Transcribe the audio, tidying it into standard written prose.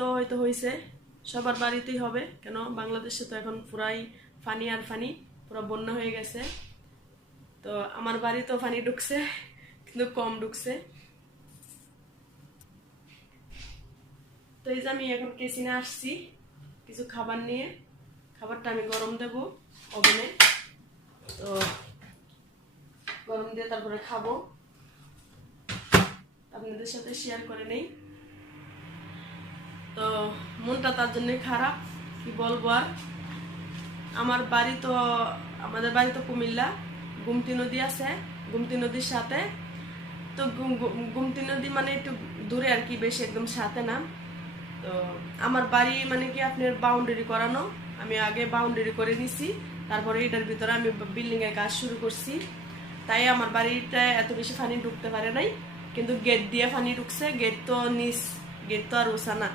বাড়িতেও হয়তো হয়েছে, সবার বাড়িতেই হবে, কেন বাংলাদেশে তো এখন পুরাই ফানি আর ফানি, পুরো বন্যা হয়ে গেছে। তো আমার বাড়িতেও পানি ঢুকছে, কিন্তু কম ঢুকছে। তো এই যে আমি এখন কিচেনে আসছি কিছু খাবার নিয়ে, খাবারটা আমি গরম দেব ওভেনে। তো গরম দিয়ে তারপরে খাবো, আপনাদের সাথে শেয়ার করে নেই। তো মনটা তার জন্য খারাপ, কি বলবো আর। আমার বাড়ি তো, আমাদের বাড়ি তো কুমিল্লা, গুমতি নদী আছে, গুমতি নদীর সাথে। তো গুমতি নদী মানে একটু দূরে আর কি, বেশি একদম সাথে না। তো আমার বাড়ি মানে কি আপনার বাউন্ডারি করানো, আমি আগে বাউন্ডারি করে নিছি, তারপরে এটার ভিতরে আমি বিল্ডিং এর কাজ শুরু করছি। তাই আমার বাড়িতে এত বেশি পানি ঢুকতে পারে নাই, কিন্তু গেট দিয়ে পানি ঢুকছে। গেট তো নিচ, গেট তো আর উঁচা না।